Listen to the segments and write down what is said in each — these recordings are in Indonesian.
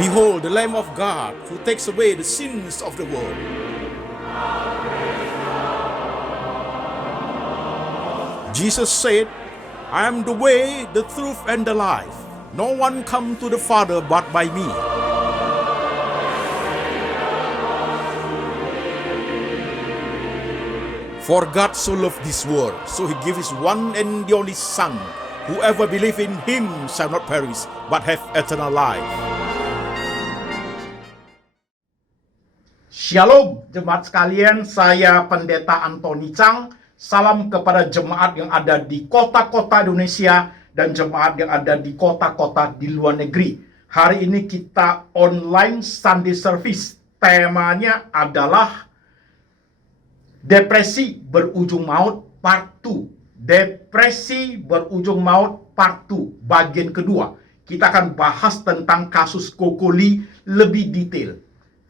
Behold, the Lamb of God who takes away the sins of the world. Jesus said, I am the way, the truth, and the life. No one comes to the Father but by me. For God so loved this world, so he gave his one and the only Son. Whoever believes in him shall not perish, but have eternal life. Shalom jemaat sekalian, saya Pendeta Antoni Chang. Salam kepada jemaat yang ada di kota-kota Indonesia dan jemaat yang ada di kota-kota di luar negeri. Hari ini kita online Sunday service. Temanya adalah Depresi berujung maut part 2. Depresi berujung maut part 2, bagian kedua. Kita akan bahas tentang kasus Kokoli lebih detail.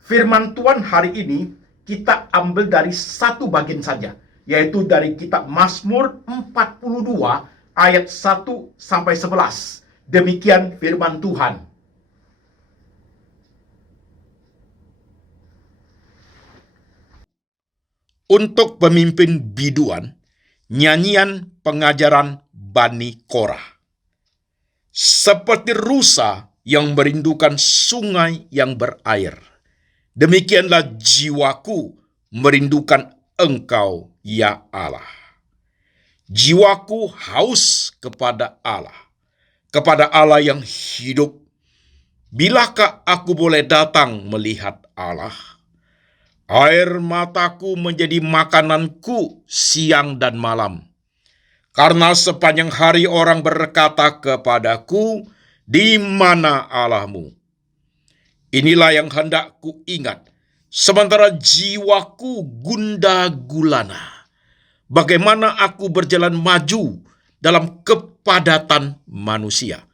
Firman Tuhan hari ini kita ambil dari satu bagian saja, yaitu dari kitab Mazmur 42 ayat 1 sampai 11. Demikian firman Tuhan. Untuk pemimpin biduan, nyanyian pengajaran Bani Korah. Seperti rusa yang merindukan sungai yang berair, demikianlah jiwaku merindukan Engkau, ya Allah. Jiwaku haus kepada Allah yang hidup. Bilakah aku boleh datang melihat Allah? Air mataku menjadi makananku siang dan malam. Karena sepanjang hari orang berkata kepadaku, di mana Allahmu? Inilah yang hendak ku ingat, sementara jiwaku gundah gulana. Bagaimana aku berjalan maju dalam kepadatan manusia,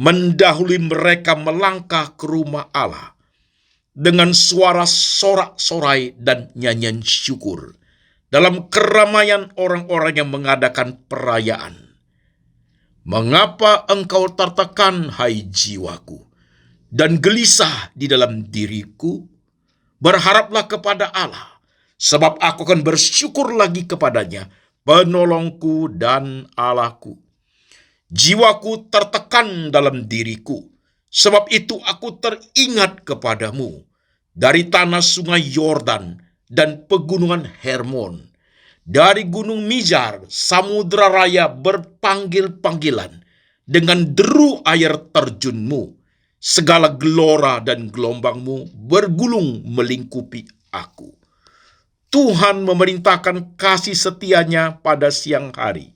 mendahului mereka melangkah ke rumah Allah, dengan suara sorak-sorai dan nyanyian syukur, dalam keramaian orang-orang yang mengadakan perayaan. Mengapa engkau tertekan, hai jiwaku, dan gelisah di dalam diriku? Berharaplah kepada Allah, sebab aku akan bersyukur lagi kepadanya, penolongku dan Allahku. Jiwaku tertekan dalam diriku, sebab itu aku teringat kepadamu dari tanah sungai Yordan dan pegunungan Hermon, dari gunung Mizar, samudra raya berpanggil-panggilan dengan deru air terjunmu. Segala gelora dan gelombangmu bergulung melingkupi aku. Tuhan memerintahkan kasih setianya pada siang hari,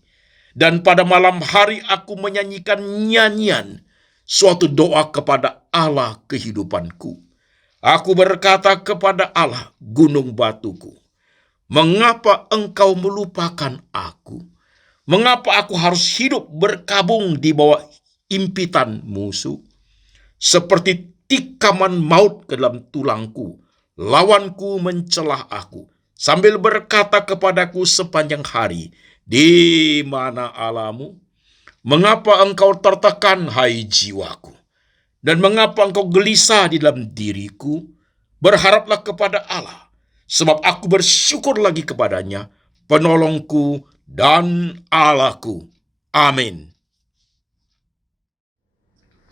dan pada malam hari aku menyanyikan nyanyian, suatu doa kepada Allah kehidupanku. Aku berkata kepada Allah, gunung batuku, mengapa engkau melupakan aku? Mengapa aku harus hidup berkabung di bawah impitan musuh? Seperti tikaman maut ke dalam tulangku, lawanku mencelah aku, sambil berkata kepadaku sepanjang hari, di mana Allahmu? Mengapa engkau tertekan, hai jiwaku? Dan mengapa engkau gelisah di dalam diriku? Berharaplah kepada Allah, sebab aku bersyukur lagi kepadanya, penolongku dan Allahku. Amin.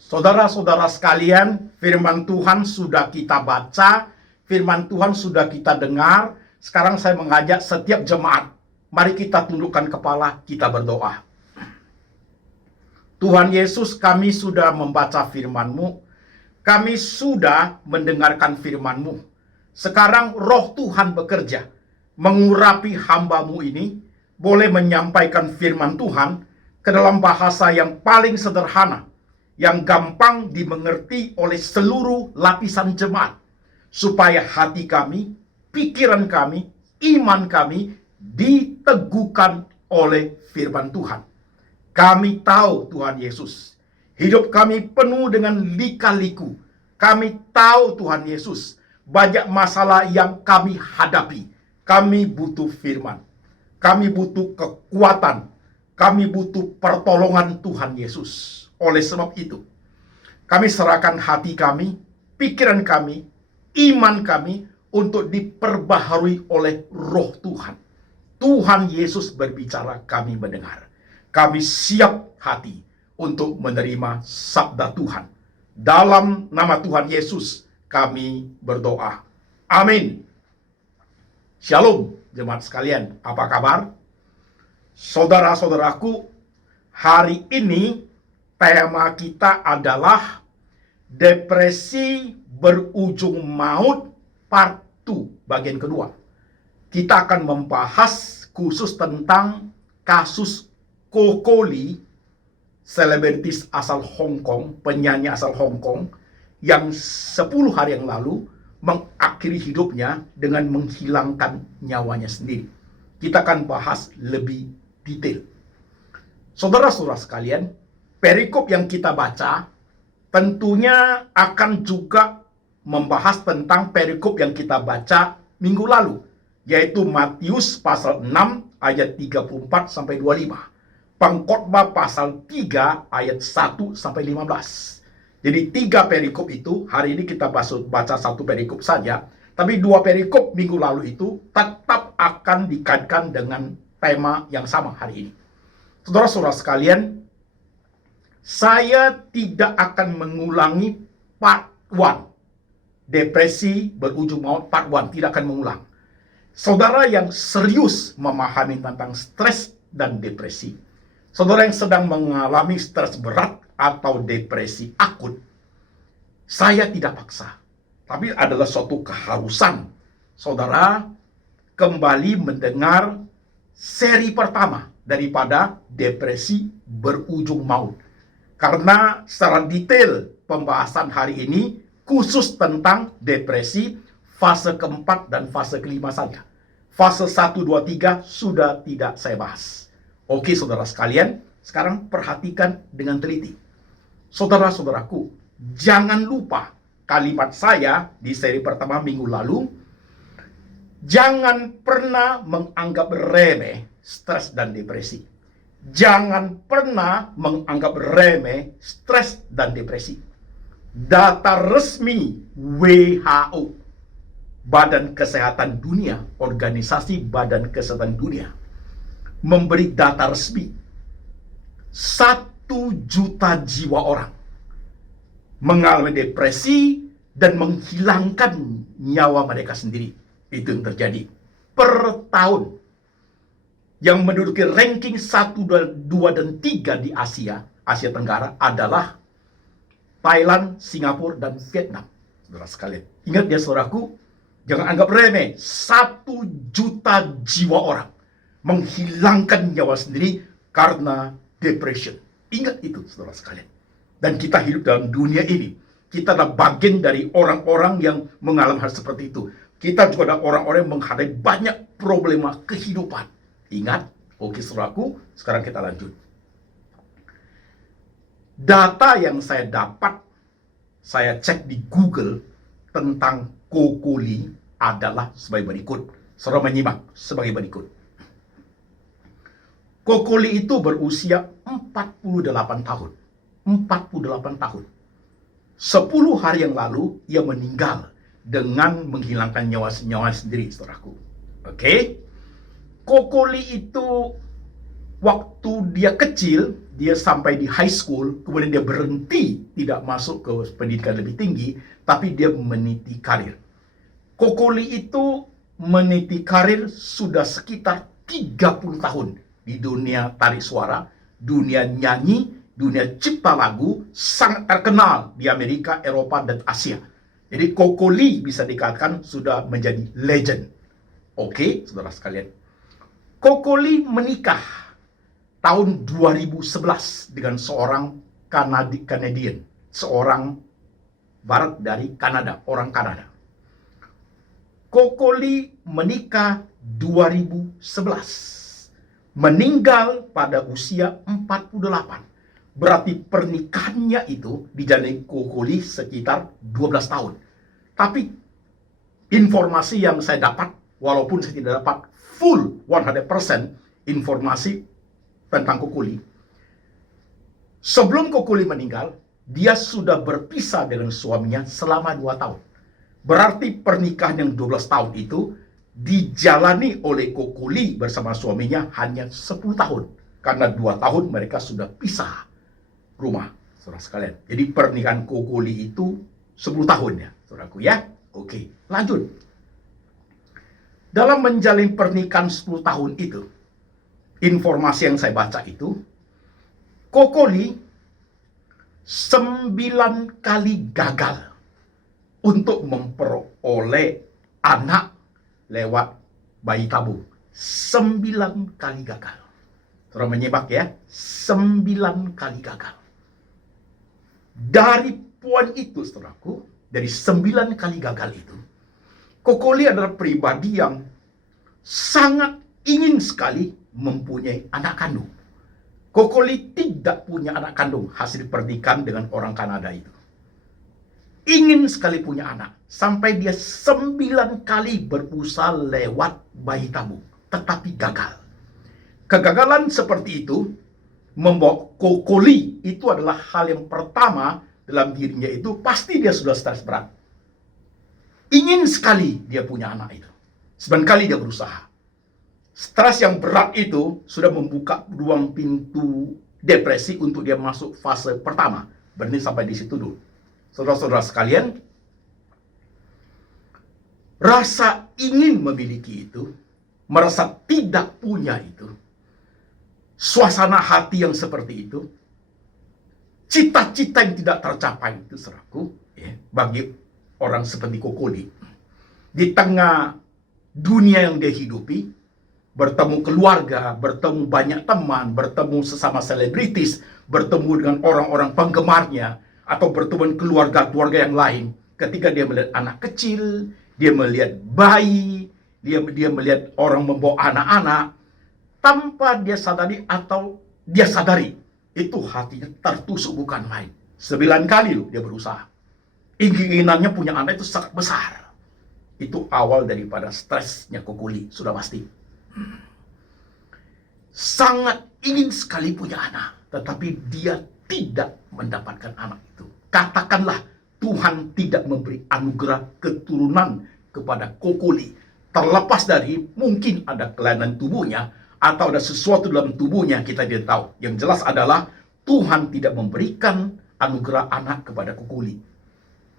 Saudara-saudara sekalian, firman Tuhan sudah kita baca, firman Tuhan sudah kita dengar. Sekarang saya mengajak setiap jemaat, mari kita tundukkan kepala, kita berdoa. Tuhan Yesus, kami sudah membaca firman-Mu, kami sudah mendengarkan firman-Mu. Sekarang roh Tuhan bekerja, mengurapi hamba-Mu ini, boleh menyampaikan firman Tuhan ke dalam bahasa yang paling sederhana, yang gampang dimengerti oleh seluruh lapisan jemaat, supaya hati kami, pikiran kami, iman kami diteguhkan oleh firman Tuhan. Kami tahu Tuhan Yesus, hidup kami penuh dengan lika-liku. Kami tahu Tuhan Yesus, banyak masalah yang kami hadapi. Kami butuh firman, kami butuh kekuatan, kami butuh pertolongan Tuhan Yesus. Oleh sebab itu, kami serahkan hati kami, pikiran kami, iman kami untuk diperbaharui oleh Roh Tuhan. Tuhan Yesus berbicara, kami mendengar. Kami siap hati untuk menerima sabda Tuhan. Dalam nama Tuhan Yesus kami berdoa. Amin. Shalom jemaat sekalian, apa kabar? Saudara-saudaraku, hari ini tema kita adalah depresi berujung maut part 2, bagian kedua. Kita akan membahas khusus tentang kasus Coco Lee, selebritis asal Hong Kong, penyanyi asal Hong Kong, yang 10 hari yang lalu mengakhiri hidupnya dengan menghilangkan nyawanya sendiri. Kita akan bahas lebih detail. Saudara-saudara sekalian, perikop yang kita baca tentunya akan juga membahas tentang perikop yang kita baca minggu lalu, yaitu Matius pasal 6 ayat 34 sampai 25. Pengkhotbah pasal 3 ayat 1 sampai 15. Jadi 3 perikop itu, hari ini kita baca 1 perikop saja, tapi 2 perikop minggu lalu itu tetap akan dikaitkan dengan tema yang sama hari ini. Saudara-saudara sekalian, saya tidak akan mengulangi part 1. Depresi berujung maut part 1, tidak akan mengulang. Saudara yang serius memahami tentang stres dan depresi, saudara yang sedang mengalami stres berat atau depresi akut, saya tidak paksa, tapi adalah suatu keharusan saudara kembali mendengar seri pertama daripada depresi berujung maut. Karena secara detail pembahasan hari ini khusus tentang depresi fase keempat dan fase kelima saja. Fase 1, 2, 3 sudah tidak saya bahas. Oke saudara sekalian, sekarang perhatikan dengan teliti. Saudara-saudaraku, jangan lupa kalimat saya di seri pertama minggu lalu. Jangan pernah menganggap remeh stres dan depresi. Jangan pernah menganggap remeh stres dan depresi. Data resmi WHO, Badan Kesehatan Dunia, Organisasi Badan Kesehatan Dunia, memberi data resmi 1 juta jiwa orang mengalami depresi dan menghilangkan nyawa mereka sendiri. Itu yang terjadi per tahun. Yang menduduki ranking 1, 2, dan 3 di Asia Tenggara adalah Thailand, Singapura, dan Vietnam. Saudara sekalian, ingat ya saudaraku, jangan anggap remeh. 1 juta jiwa orang menghilangkan nyawa sendiri karena depression. Ingat itu saudara sekalian. Dan kita hidup dalam dunia ini, kita adalah bagian dari orang-orang yang mengalami hal seperti itu. Kita juga ada orang-orang yang menghadapi banyak problema kehidupan. Ingat, oke saudaraku, sekarang kita lanjut. Data yang saya dapat, saya cek di Google tentang Coco Lee adalah sebagai berikut. Saudara menyimak sebagai berikut. Coco Lee itu berusia 48 tahun. 48 tahun. 10 hari yang lalu, ia meninggal dengan menghilangkan nyawa sendiri, saudaraku. Oke? Coco Lee itu waktu dia kecil, dia sampai di high school, kemudian dia berhenti tidak masuk ke pendidikan lebih tinggi, tapi dia meniti karir. Coco Lee itu meniti karir sudah sekitar 30 tahun di dunia tarik suara, dunia nyanyi, dunia cipta lagu, sangat terkenal di Amerika, Eropa, dan Asia. Jadi Coco Lee bisa dikatakan sudah menjadi legend. Oke, saudara sekalian. Coco Lee menikah tahun 2011 dengan seorang Canadian, seorang barat dari Kanada, orang Kanada. Coco Lee menikah 2011, meninggal pada usia 48. Berarti pernikahannya itu dijalani Coco Lee sekitar 12 tahun. Tapi informasi yang saya dapat, walaupun saya tidak dapat full 100% informasi tentang Coco Lee, sebelum Coco Lee meninggal, dia sudah berpisah dengan suaminya selama 2 tahun. Berarti pernikahan yang 12 tahun itu dijalani oleh Kokoli bersama suaminya hanya 10 tahun. Karena 2 tahun mereka sudah pisah rumah, saudara sekalian. Jadi pernikahan Kokoli itu 10 tahun ya, saudaraku ya. Oke, lanjut. Dalam menjalin pernikahan 10 tahun itu, informasi yang saya baca itu, Kokoli 9 kali gagal untuk memperoleh anak lewat bayi tabung. 9 kali gagal. Saudara menyimak ya, 9 kali gagal. Dari poin itu, saudaraku, dari 9 kali gagal itu, Kokoli adalah pribadi yang sangat ingin sekali mempunyai anak kandung. Kokoli tidak punya anak kandung hasil pernikahan dengan orang Kanada itu. Ingin sekali punya anak. Sampai dia 9 kali berusaha lewat bayi tabung. Tetapi gagal. Kegagalan seperti itu membawa Kokoli, itu adalah hal yang pertama dalam dirinya itu, pasti dia sudah stres berat. Ingin sekali dia punya anak itu. 9 kali dia berusaha. Stres yang berat itu sudah membuka ruang pintu depresi untuk dia masuk fase pertama. Berhenti sampai di situ dulu. Saudara-saudara sekalian, rasa ingin memiliki itu, merasa tidak punya itu, suasana hati yang seperti itu, cita-cita yang tidak tercapai itu, saudaraku, ya, bagi orang seperti Kokoli, di tengah dunia yang dia hidupi, bertemu keluarga, bertemu banyak teman, bertemu sesama selebritis, bertemu dengan orang-orang penggemarnya, atau bertemu keluarga-keluarga yang lain. Ketika dia melihat anak kecil, dia melihat bayi, dia melihat orang membawa anak-anak, tanpa dia sadari atau dia sadari, itu hatinya tertusuk bukan main. 9 kali loh dia berusaha. Inginannya punya anak itu sangat besar. Itu awal daripada stresnya Kokoli, sudah pasti. Sangat ingin sekali punya anak, tetapi dia tidak mendapatkan anak itu. Katakanlah Tuhan tidak memberi anugerah keturunan kepada Kokoli, terlepas dari mungkin ada kelainan tubuhnya atau ada sesuatu dalam tubuhnya, kita tidak tahu. Yang jelas adalah Tuhan tidak memberikan anugerah anak kepada Kokoli.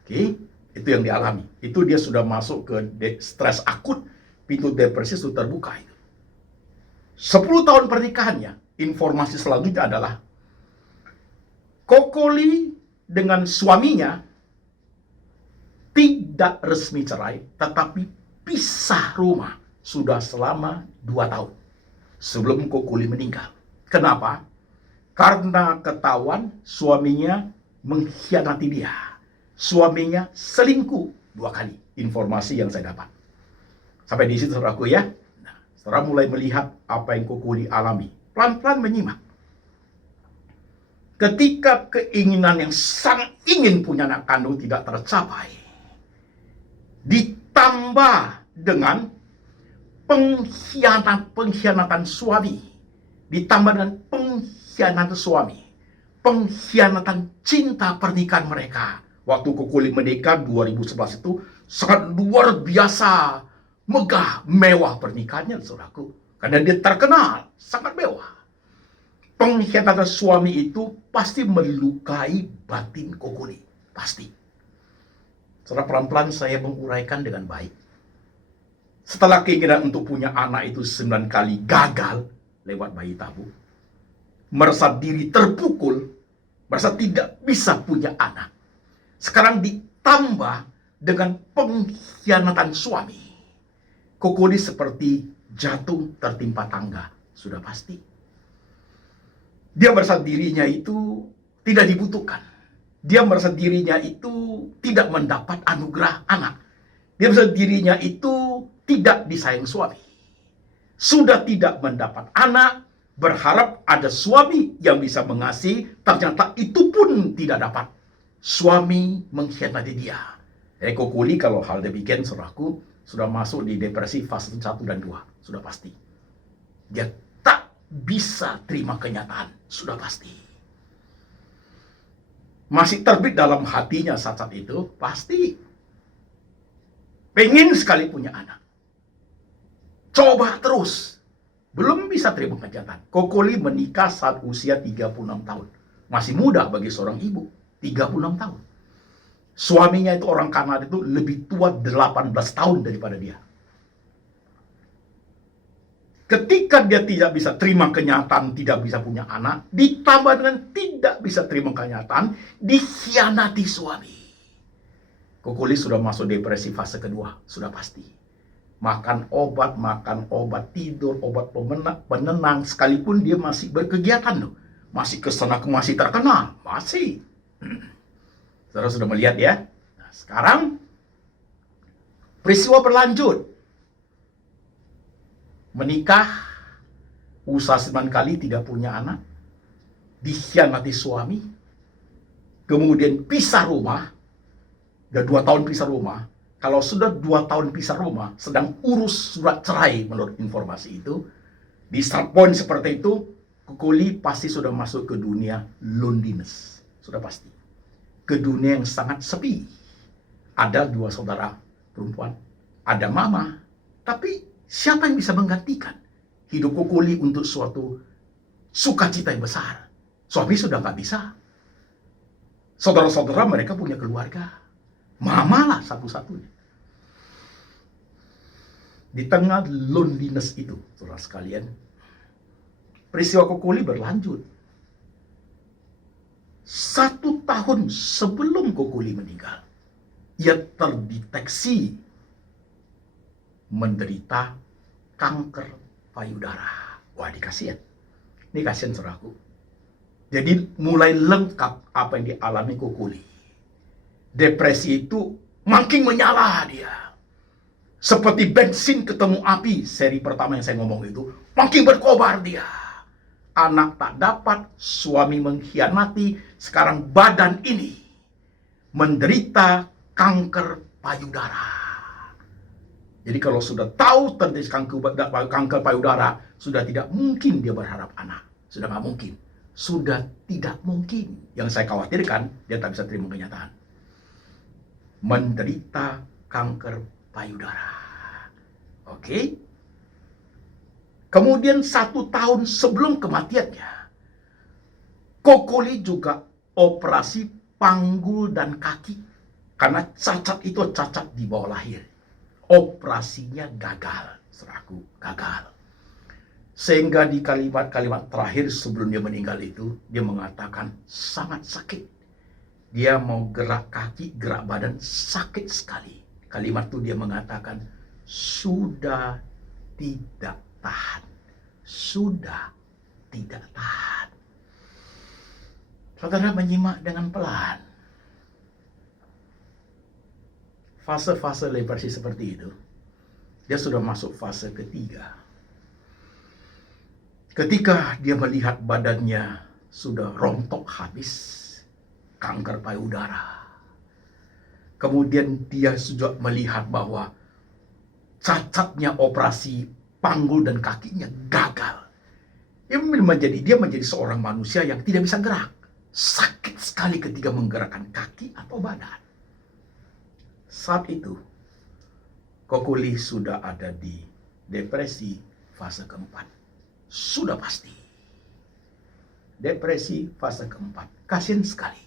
Oke, itu yang dialami. Itu dia sudah masuk ke stres akut, pintu depresi sudah terbuka itu. 10 tahun pernikahannya, informasi selanjutnya adalah Kokoli dengan suaminya tidak resmi cerai, tetapi pisah rumah sudah selama 2 tahun sebelum Kokoli meninggal. Kenapa? Karena ketahuan suaminya mengkhianati dia. Suaminya selingkuh 2 kali. Informasi yang saya dapat. Sampai di situ, saudaraku ya. Saudara mulai melihat apa yang Kokoli alami. Pelan-pelan menyimak. Ketika keinginan yang sangat ingin punya anak kandung tidak tercapai, ditambah dengan pengkhianatan suami, ditambah dengan pengkhianatan suami, pengkhianatan cinta pernikahan mereka. Waktu Kokoli menikah 2011 itu sangat luar biasa megah, mewah pernikahannya, saudaraku. Karena dia terkenal, sangat mewah. Pengkhianatan suami itu pasti melukai batin Kokoli. Pasti. Secara pelan-pelan saya menguraikan dengan baik. Setelah keinginan untuk punya anak itu 9 kali gagal lewat bayi tabung, merasa diri terpukul, merasa tidak bisa punya anak. Sekarang ditambah dengan pengkhianatan suami. Kokoli seperti jatuh tertimpa tangga, sudah pasti. Dia merasa dirinya itu tidak dibutuhkan. Dia merasa dirinya itu tidak mendapat anugerah anak. Dia merasa dirinya itu tidak disayang suami. Sudah tidak mendapat anak, berharap ada suami yang bisa mengasihi, ternyata itu pun tidak dapat. Suami mengkhianati dia. Kokoli kalau hal demikian, saudaraku, sudah masuk di depresi fase 1 dan 2. Sudah pasti. Dia tak bisa terima kenyataan. Sudah pasti. masih terbit dalam hatinya saat itu, pasti pengen sekali punya anak. Coba terus. Belum bisa terima kenyataan. Kokoli menikah saat usia 36 tahun. Masih muda bagi seorang ibu. 36 tahun. Suaminya itu orang Kanada itu lebih tua 18 tahun daripada dia. Ketika dia tidak bisa terima kenyataan, tidak bisa punya anak, ditambah dengan tidak bisa terima kenyataan, dikhianati suami. Kokoli sudah masuk depresi fase kedua, sudah pasti. Makan obat, tidur, obat penenang, sekalipun dia masih berkegiatan loh. Masih kesana masih terkenal, masih. Saudara sudah melihat ya. Nah, sekarang peristiwa berlanjut. Menikah, usaha 9 kali tidak punya anak, dikhianati suami, kemudian pisah rumah, udah 2 tahun pisah rumah. Kalau sudah 2 tahun pisah rumah, sedang urus surat cerai menurut informasi itu, di start point seperti itu, Kokoli pasti sudah masuk ke dunia loneliness. Sudah pasti. Ke dunia yang sangat sepi. Ada 2 saudara perempuan, ada mama, tapi siapa yang bisa menggantikan hidup Kokoli untuk suatu sukacita yang besar? Suami sudah nggak bisa. Saudara-saudara mereka punya keluarga. Mama lah satu-satunya. Di tengah loneliness itu, saudara sekalian, peristiwa Kokoli berlanjut. 1 tahun sebelum Kokoli meninggal, ia terdeteksi menderita kanker payudara. Wah, dikasihan. Ini kasihan saudaraku. Jadi mulai lengkap apa yang dialami Kokoli. Depresi itu makin menyala dia. Seperti bensin ketemu api, seri pertama yang saya ngomong itu, makin berkobar dia. Anak tak dapat, suami mengkhianati, sekarang badan ini menderita kanker payudara. Jadi kalau sudah tahu tentang kanker payudara, sudah tidak mungkin dia berharap anak. Sudah nggak mungkin. Sudah tidak mungkin. Yang saya khawatirkan, dia tak bisa terima kenyataan. Menderita kanker payudara. Oke. Kemudian 1 tahun sebelum kematiannya, Kokoli juga operasi panggul dan kaki. Karena cacat itu cacat di bawah lahir. Operasinya gagal. Saudaraku, gagal. Sehingga di kalimat-kalimat terakhir sebelum dia meninggal itu, dia mengatakan sangat sakit. Dia mau gerak kaki, gerak badan, sakit sekali. Kalimat itu dia mengatakan, sudah tidak tahan. Sudah tidak tahan. Saudara menyimak dengan pelan. Fase-fase depresi seperti itu, dia sudah masuk fase ketiga. Ketika dia melihat badannya sudah rontok habis, kanker payudara. Kemudian dia sudah melihat bahwa cacatnya operasi panggul dan kakinya gagal. Dia menjadi seorang manusia yang tidak bisa gerak. Sakit sekali ketika menggerakkan kaki atau badan. Saat itu, Kokoli sudah ada di depresi fase keempat. Sudah pasti. Depresi fase keempat. Kasian sekali.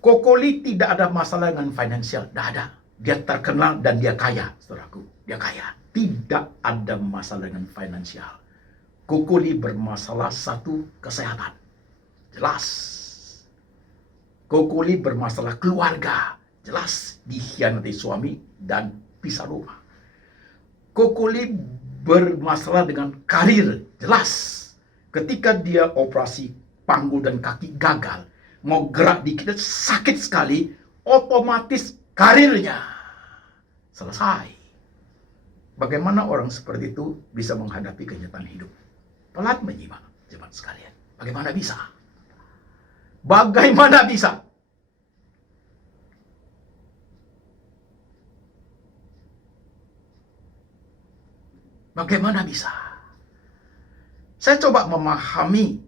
Kokoli tidak ada masalah dengan finansial. Tidak ada. Dia terkenal dan dia kaya, saudaraku. Dia kaya. Tidak ada masalah dengan finansial. Kokoli bermasalah satu, kesehatan. Jelas. Kokoli bermasalah keluarga. Jelas. Dikhianati suami dan pisah rumah. Kokoli bermasalah dengan karir. Jelas. Ketika dia operasi panggul dan kaki gagal, mau gerak dikit sakit sekali, otomatis karirnya selesai. Bagaimana orang seperti itu bisa menghadapi kenyataan hidup? Pelan menyimak, jemaat sekalian. Bagaimana bisa? Bagaimana bisa? Bagaimana bisa? Saya coba memahami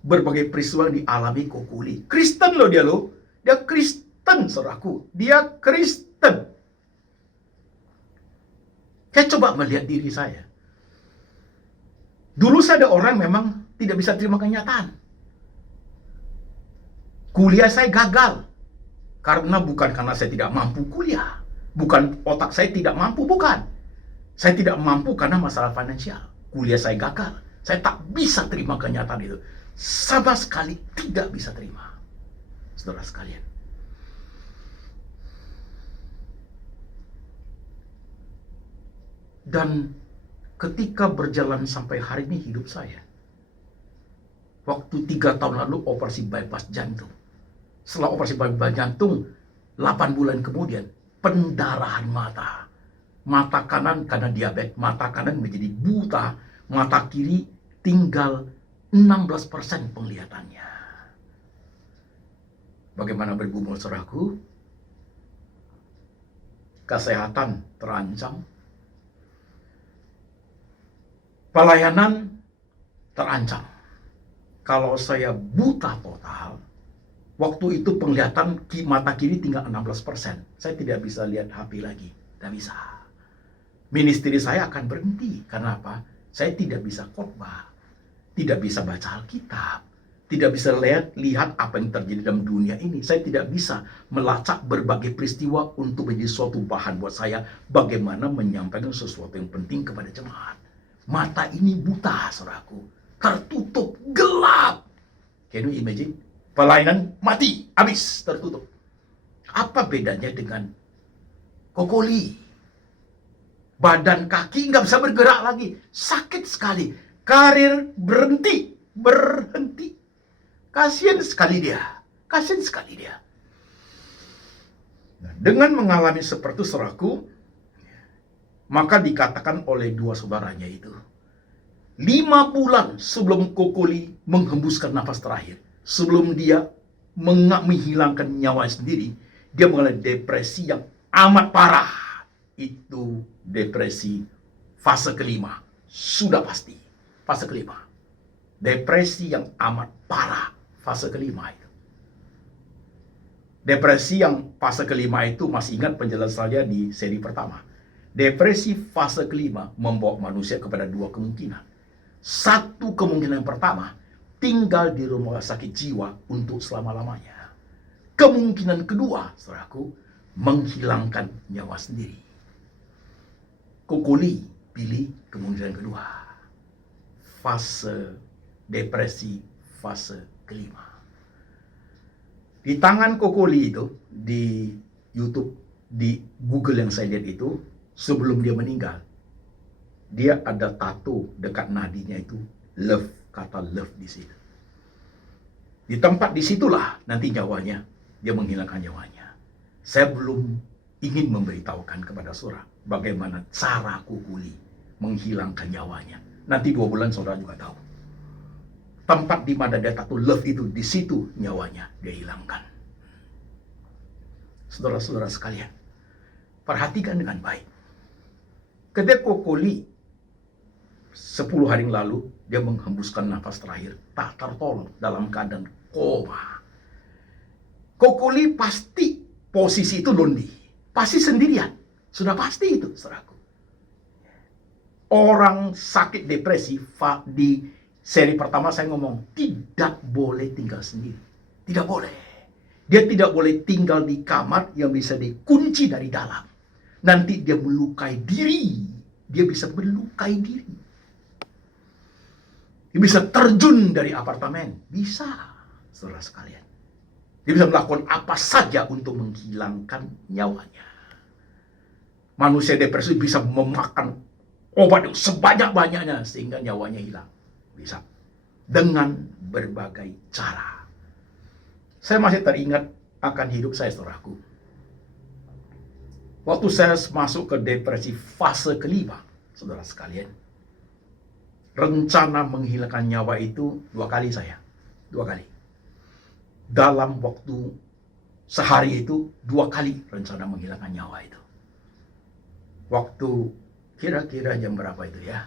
berbagai peristiwa yang dialami Kokoli. Kristen loh dia loh. Dia Kristen, saudaraku. Dia Kristen. Saya coba melihat diri saya. Dulu saya ada orang memang tidak bisa terima kenyataan. Kuliah saya gagal. Bukan karena saya tidak mampu kuliah. Bukan otak saya tidak mampu, bukan. Saya tidak mampu karena masalah finansial. Kuliah saya gagal. Saya tak bisa terima kenyataan itu. Sama sekali tidak bisa terima. Saudara sekalian. Dan ketika berjalan sampai hari ini hidup saya, waktu 3 tahun lalu operasi bypass jantung. Setelah operasi bypass jantung, 8 bulan kemudian, pendarahan mata. Mata kanan karena diabetes, mata kanan menjadi buta, mata kiri tinggal 16% penglihatannya. Bagaimana bergumul, saudaraku? Kesehatan terancam. Pelayanan terancam. Kalau saya buta total, waktu itu penglihatan mata kiri tinggal 16%. Saya tidak bisa lihat HP lagi. Tidak bisa. Ministry saya akan berhenti. Karena apa? Saya tidak bisa khotbah. Tidak bisa baca Alkitab. Tidak bisa lihat apa yang terjadi dalam dunia ini. Saya tidak bisa melacak berbagai peristiwa untuk menjadi suatu bahan buat saya. Bagaimana menyampaikan sesuatu yang penting kepada jemaat. Mata ini buta, saudaraku. Tertutup, gelap. Can you imagine? Pelayanan mati, habis, tertutup. Apa bedanya dengan Kokoli? Badan kaki nggak bisa bergerak lagi. Sakit sekali. Karir berhenti. Kasian sekali dia. Nah, dengan mengalami seperti itu, saudaraku, maka dikatakan oleh 2 saudaranya itu, 5 bulan sebelum Kokoli menghembuskan nafas terakhir, sebelum dia menghilangkan nyawa sendiri, dia mengalami depresi yang amat parah. Itu depresi fase kelima. Sudah pasti. Fase kelima. Depresi yang amat parah. Fase kelima itu. Depresi yang fase kelima itu masih ingat penjelasannya di seri pertama. Depresi fase kelima membawa manusia kepada 2 kemungkinan. Satu kemungkinan pertama, tinggal di rumah sakit jiwa untuk selama-lamanya. Kemungkinan kedua, saudaraku, menghilangkan nyawa sendiri. Kokoli pilih kemungkinan kedua. Fase depresi fase kelima. Di tangan Kokoli itu, di YouTube, di Google yang saya lihat itu, sebelum dia meninggal, dia ada tato dekat nadinya itu, love, kata love di situ. Di tempat disitulah nanti nyawanya, dia menghilangkan nyawanya. Saya belum ingin memberitahukan kepada saudara bagaimana cara Kokoli menghilangkan nyawanya. Nanti 2 bulan saudara juga tahu. Tempat di mana dia tato love itu, di situ nyawanya dia hilangkan. Saudara-saudara sekalian, perhatikan dengan baik. Ketika Kokoli 10 hari yang lalu, dia menghembuskan nafas terakhir, tak tertolong dalam keadaan koma. Kokoli pasti posisi itu lonely, pasti sendirian, sudah pasti itu, saudaraku. Orang sakit depresi di seri pertama saya ngomong, tidak boleh tinggal sendiri. Tidak boleh. Dia tidak boleh tinggal di kamar yang bisa dikunci dari dalam. Nanti dia melukai diri. Dia bisa melukai diri. Dia bisa terjun dari apartemen. Bisa, saudara sekalian. Dia bisa melakukan apa saja untuk menghilangkan nyawanya. Manusia depresi bisa memakan obat yang sebanyak-banyaknya sehingga nyawanya hilang. Bisa. Dengan berbagai cara. Saya masih teringat akan hidup saya, saudaraku. Waktu saya masuk ke depresi fase kelima, saudara sekalian, rencana menghilangkan nyawa itu 2 kali saya. 2 kali. Dalam waktu sehari itu 2 kali rencana menghilangkan nyawa itu. Waktu kira-kira jam berapa itu ya?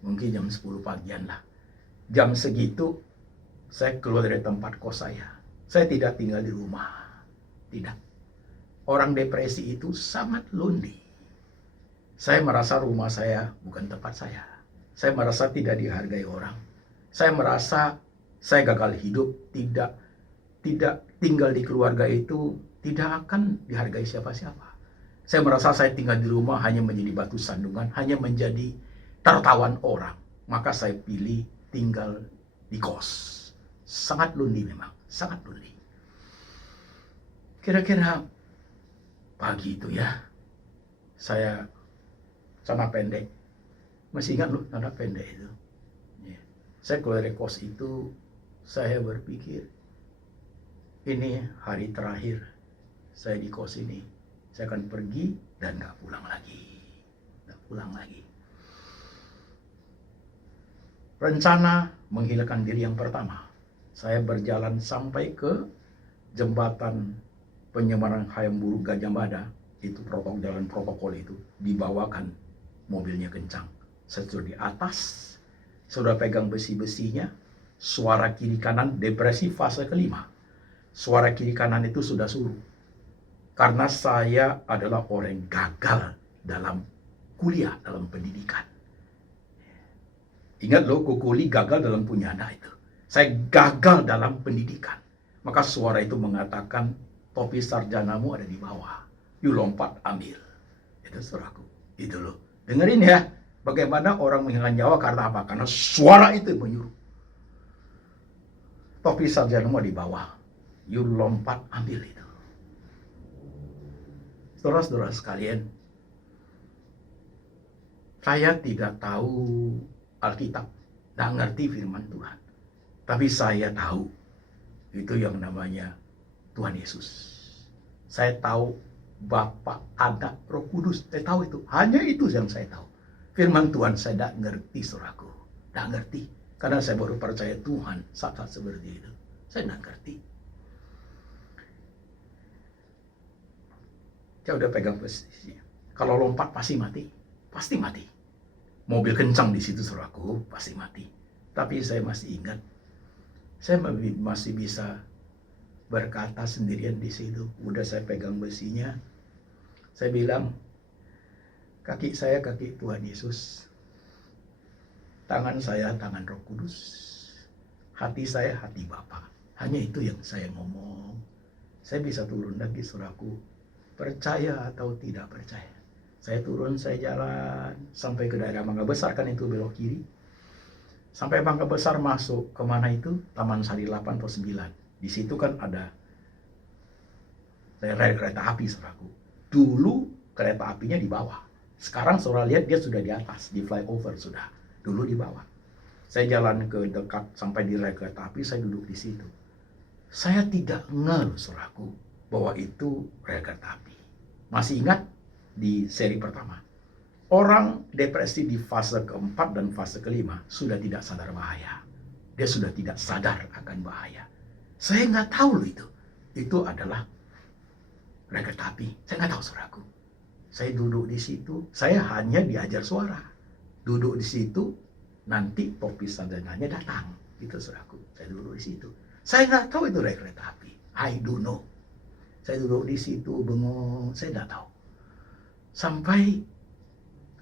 Mungkin jam 10 pagian lah. Jam segitu Saya keluar dari tempat kos saya. Saya tidak tinggal di rumah. Tidak. Orang depresi itu sangat lonely. Saya merasa rumah saya bukan tempat saya. Saya merasa tidak dihargai orang. Saya merasa saya gagal hidup, tidak tinggal di keluarga itu tidak akan dihargai siapa-siapa. Saya merasa saya tinggal di rumah hanya menjadi batu sandungan, hanya menjadi tertawan orang. Maka saya pilih tinggal di kos. Sangat lonely memang, sangat lonely. Kira-kira pagi itu ya, saya celana pendek. Masih ingat loh celana pendek itu. Ya. Saya keluar dari kos itu, saya berpikir, ini hari terakhir saya di kos ini. Saya akan pergi dan gak pulang lagi. Gak pulang lagi. Rencana menghilangkan diri yang pertama. Saya berjalan sampai ke jembatan penyeberangan Hayam Buruk Gajah Mada. Itu jalan protokol itu. Dibawakan mobilnya kencang. Saya sudah di atas. Sudah pegang besi-besinya. Suara kiri kanan depresi fase kelima. Suara kiri kanan itu sudah suruh. Karena saya adalah orang yang gagal dalam kuliah, dalam pendidikan. Ingat loh, Kokoli gagal dalam punya anak itu. Saya gagal dalam pendidikan. Maka suara itu mengatakan, topi sarjanamu ada di bawah. You lompat, ambil. Itu suaraku. Itu loh. Dengerin ya, bagaimana orang menghilangkan nyawa karena apa? Karena suara itu menyuruh. Topi sarjanamu ada di bawah. You lompat, ambil itu. Saudara-saudara sekalian, saya tidak tahu Alkitab, tidak ngerti firman Tuhan. Tapi saya tahu, itu yang namanya Tuhan Yesus. Saya tahu Bapa, Anak, Roh Kudus. Saya tahu itu. Hanya itu yang saya tahu. Firman Tuhan saya tidak ngerti, saudaraku. Tidak ngerti. Karena saya baru percaya Tuhan saat-saat seperti itu. Saya tidak ngerti. Saya udah pegang posisinya. Kalau lompat pasti mati. Pasti mati. Mobil kencang di situ, saudaraku, pasti mati. Tapi saya masih ingat. Saya masih bisa berkata sendirian di situ. Udah saya pegang besinya. Saya bilang, kaki saya kaki Tuhan Yesus. Tangan saya tangan Roh Kudus. Hati saya hati Bapa. Hanya itu yang saya ngomong. Saya bisa turun lagi, saudaraku. Percaya atau tidak percaya. Saya turun, saya jalan sampai ke daerah Mangga Besar, kan itu belok kiri. Sampai Mangga Besar masuk kemana itu? Taman Sari 8 atau 9. Di situ kan ada rel kereta api, saudaraku. Dulu kereta apinya di bawah. Sekarang saudara lihat dia sudah di atas, di flyover sudah. Dulu di bawah. Saya jalan ke dekat sampai di rel kereta api, saya duduk di situ. Saya tidak ngeh, saudaraku, bahwa itu rel kereta api. Masih ingat di seri pertama, orang depresi di fase keempat dan fase kelima sudah tidak sadar bahaya. Dia sudah tidak sadar akan bahaya. Saya nggak tahu loh itu. Itu adalah rel kereta api. Saya nggak tahu, saudaraku. Saya duduk di situ. Saya hanya diajar suara. Duduk di situ, nanti topi sarjananya datang. Itu, saudaraku. Saya duduk di situ. Saya nggak tahu itu rel kereta api. I don't know. Saya duduk di situ, bengong, saya tidak tahu. Sampai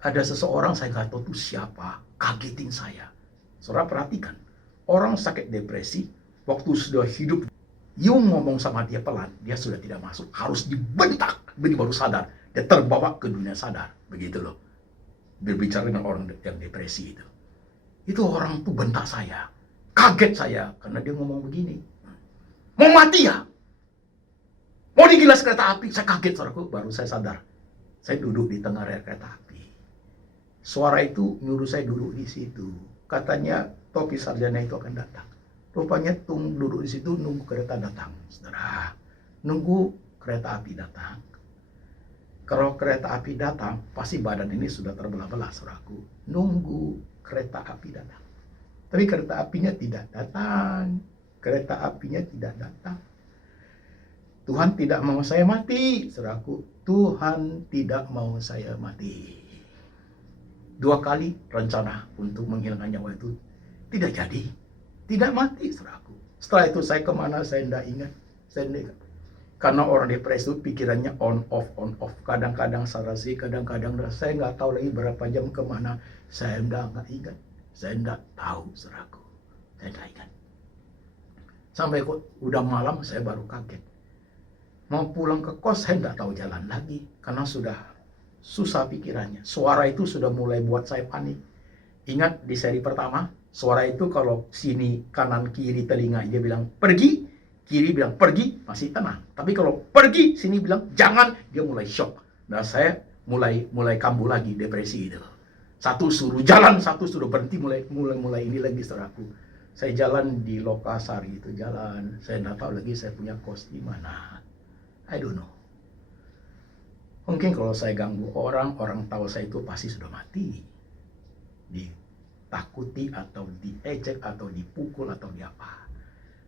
ada seseorang, saya nggak tahu itu siapa, kagetin saya. Saudara perhatikan, orang sakit depresi, waktu sudah hidup, you ngomong sama dia pelan, dia sudah tidak masuk, harus dibentak, baru sadar. Dia terbawa ke dunia sadar, begitu loh. Berbicara dengan orang yang depresi itu. Itu orang tuh bentak saya, kaget saya, karena dia ngomong begini. Mau mati ya? Mau digilas kereta api? Saya kaget, saudaraku. Baru saya sadar. Saya duduk di tengah rel kereta api. Suara itu nyuruh saya duduk di situ. Katanya topi sarjana itu akan datang. Rupanya duduk di situ nunggu kereta datang, saudara. Nunggu kereta api datang. Kalau kereta api datang, pasti badan ini sudah terbelah-belah, saudaraku. Nunggu kereta api datang. Tapi kereta apinya tidak datang. Kereta apinya tidak datang. Tuhan tidak mau saya mati, saudaraku. Tuhan tidak mau saya mati. 2 kali rencana untuk menghilangkan nyawa itu tidak jadi. Tidak mati, saudaraku. Setelah itu saya kemana saya tidak ingat. Saya tidak ingat. Karena orang depresi itu pikirannya on off. Kadang-kadang sarasi, kadang-kadang saya nggak tahu lagi berapa jam kemana. Saya nggak ingat. Saya nggak tahu, saudaraku. Saya nggak ingat. Sampai udah malam saya baru kaget. Mau pulang ke kos saya nggak tahu jalan lagi. Karena sudah susah pikirannya. Suara itu sudah mulai buat saya panik. Ingat di seri pertama, suara itu kalau sini kanan kiri telinga dia bilang pergi, kiri bilang pergi, masih tenang. Tapi kalau pergi sini bilang jangan, dia mulai shock. Nah saya mulai kambuh lagi depresi itu. Satu suruh jalan, satu suruh berhenti, mulai ini lagi saudaraku. Saya jalan di Lokasari itu jalan, saya nggak tahu lagi saya punya kos di mana. I don't know. Mungkin kalau saya ganggu orang tahu saya itu pasti sudah mati. Ditakuti atau diejek atau dipukul atau diapa.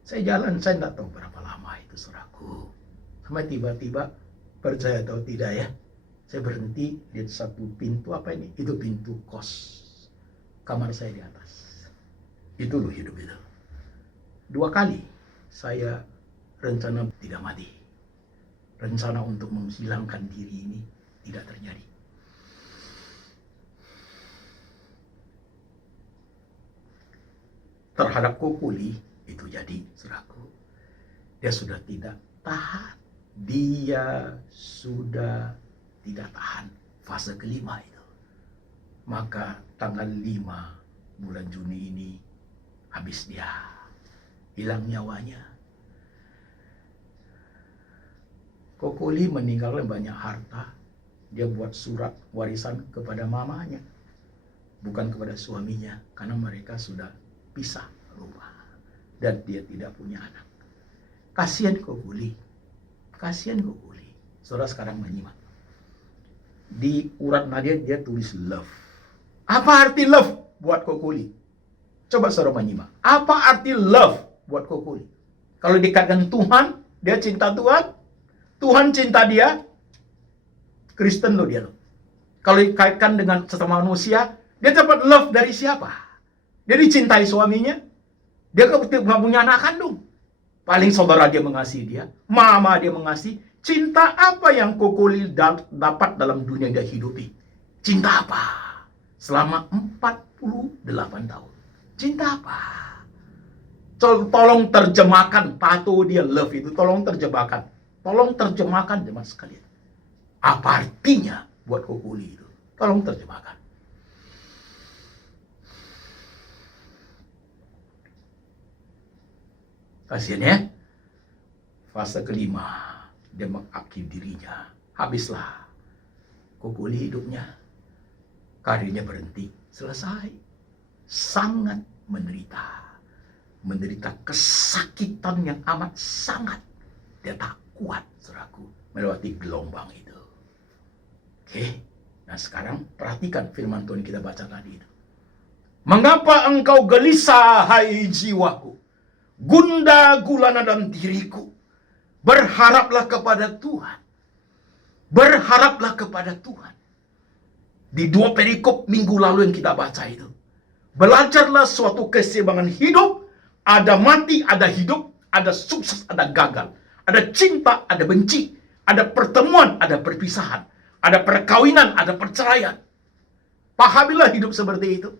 Saya jalan, saya tidak tahu berapa lama itu saudaraku. Sampai tiba-tiba, percaya atau tidak ya, saya berhenti di satu pintu, apa ini? Itu pintu kos. Kamar saya di atas. Itu loh hidup itu. 2 kali saya rencana tidak mati. Rencana untuk menghilangkan diri ini tidak terjadi. Terhadap Kokoli itu jadi saudaraku. Dia sudah tidak tahan. Dia sudah tidak tahan fase kelima itu. Maka tanggal 5 bulan Juni ini habis dia. Hilang nyawanya. Kokoli meninggalkan banyak harta. Dia buat surat warisan kepada mamanya. Bukan kepada suaminya. Karena mereka sudah pisah rumah. Dan dia tidak punya anak. Kasihan Kokoli. Kasihan Kokoli. Saudara sekarang menyimak. Di urat nadia dia tulis love. Apa arti love buat Kokoli? Coba saudara menyimak. Apa arti love buat Kokoli? Kalau dikatakan Tuhan, dia cinta Tuhan. Tuhan cinta dia. Kristen loh dia loh. Kalau dikaitkan dengan sesama manusia, dia dapat love dari siapa? Dia dicintai suaminya. Dia nggak punya anak kandung. Paling saudara dia mengasihi dia. Mama dia mengasihi. Cinta apa yang Kokoli dapat dalam dunia yang dia hidupi? Cinta apa? Selama 48 tahun. Cinta apa? Tolong terjemahkan. Tato dia love itu. Tolong terjemahkan. Tolong terjemahkan teman sekalian. Apa artinya buat Kokoli itu? Tolong terjemahkan. Kasihan ya. Fase kelima. Dia mengakhiri dirinya. Habislah. Kokoli hidupnya. Karirnya berhenti. Selesai. Sangat menderita. Menderita kesakitan yang amat sangat. Dia tak kuat, saudaraku. Melewati gelombang itu. Oke. Nah sekarang perhatikan firman Tuhan kita baca tadi itu. Mengapa engkau gelisah, hai jiwaku? Gundah gulana dalam diriku. Berharaplah kepada Tuhan. Berharaplah kepada Tuhan. Di 2 perikop minggu lalu yang kita baca itu. Belajarlah suatu keseimbangan hidup. Ada mati, ada hidup. Ada sukses, ada gagal. Ada cinta, ada benci. Ada pertemuan, ada perpisahan. Ada perkawinan, ada perceraian. Pahamilah hidup seperti itu.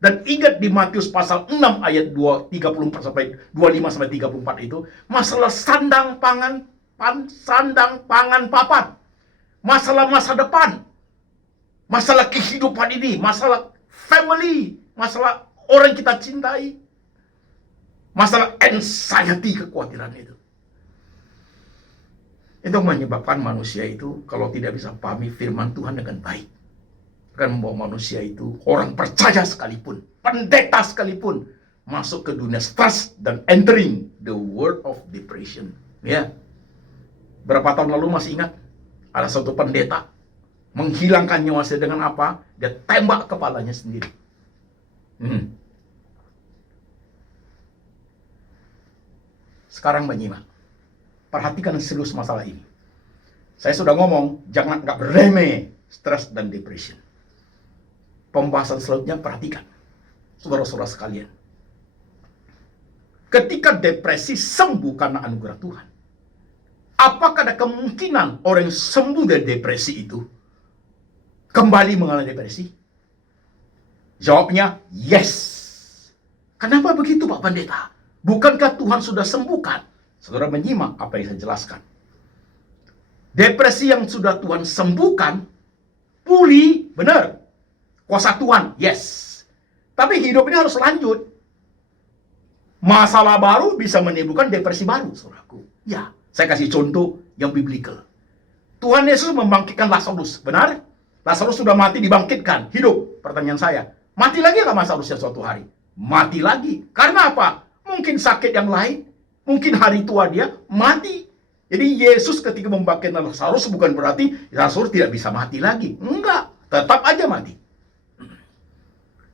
Dan ingat di Matius pasal 6 ayat 34 sampai 25 sampai 34 itu, masalah sandang pangan papan. Masalah masa depan. Masalah kehidupan ini, masalah family, masalah orang kita cintai. Masalah anxiety, kekhawatiran itu. Itu menyebabkan manusia itu kalau tidak bisa pahami firman Tuhan dengan baik, akan membawa manusia itu, orang percaya sekalipun, pendeta sekalipun, masuk ke dunia stres dan entering the world of depression. Ya, berapa tahun lalu masih ingat ada satu pendeta menghilangkan nyawanya dengan apa? Dia tembak kepalanya sendiri. Sekarang menyimak, perhatikan serius masalah ini. Saya sudah ngomong, jangan nggak remeh stres dan depression. Pembahasan selanjutnya perhatikan, saudara-saudara sekalian. ketika depresi sembuh karena anugerah Tuhan, apakah ada kemungkinan orang yang sembuh dari depresi itu kembali mengalami depresi? Jawabnya yes. Kenapa begitu, Pak Pendeta? Bukankah Tuhan sudah sembuhkan? Saudara menyimak apa yang saya jelaskan. Depresi yang sudah Tuhan sembuhkan, pulih, benar. Kuasa Tuhan, yes. Tapi hidup ini harus lanjut. Masalah baru bisa menimbulkan depresi baru, saudaraku. Ya, saya kasih contoh yang biblical. Tuhan Yesus membangkitkan Lazarus, benar? Lazarus sudah mati, dibangkitkan, hidup. Pertanyaan saya, mati lagi nggak Lazarusnya suatu hari? Mati lagi. Karena apa? Mungkin sakit yang lain, mungkin hari tua dia mati. Jadi Yesus ketika membangkitkan Lazarus bukan berarti Lazarus tidak bisa mati lagi. Enggak, tetap aja mati.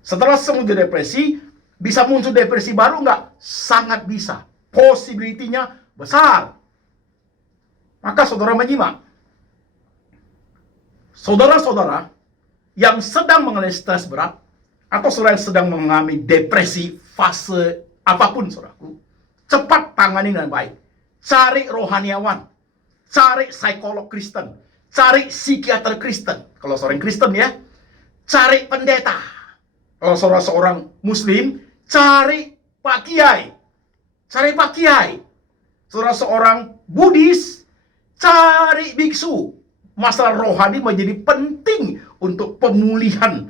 Setelah sembuh dari depresi, bisa muncul depresi baru enggak? Sangat bisa. Possibility-nya besar. Maka saudara menyimak. Saudara-saudara yang sedang mengalami stres berat, atau saudara yang sedang mengalami depresi fase apapun, saudaraku, cepat tangani dengan baik. Cari rohaniawan, cari psikolog Kristen, cari psikiater Kristen. Kalau seorang Kristen ya, cari pendeta. Kalau saudara seorang Muslim, cari Pak Kiai. Cari Pak Kiai. Saudara seorang Buddhis, cari biksu. Masalah rohani menjadi penting untuk pemulihan